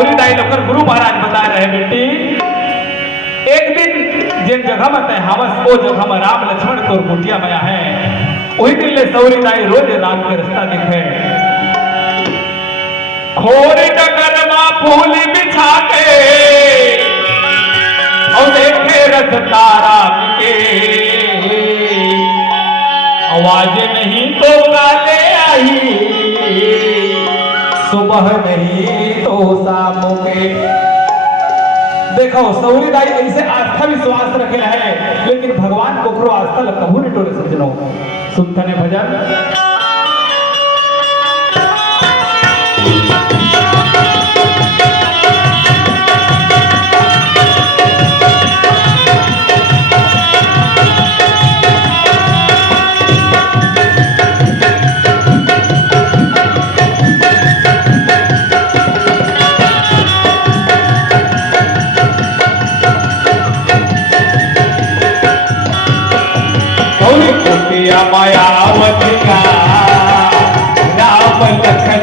सौरी दाई लोकर गुरु महाराज बता रहे बेटी एक दिन जिन जगह में तय हावस वो जगह में राम लक्ष्मण तोर कुटिया में है वही दिन ले सौरी दाई रोज रात के रास्ता दिखे खोरी डगर मा फूल बिछा के और देखे रथ तारा के आवाज नहीं तो काले आई सुबह नहीं तो शाम के। देखो सौरी दाई ऐसे आस्था विश्वास रखे रहे लेकिन भगवान को करो आस्था लगता हूं नहीं टोले सज्जनों सुनते ने भजन मायावती का राम लखन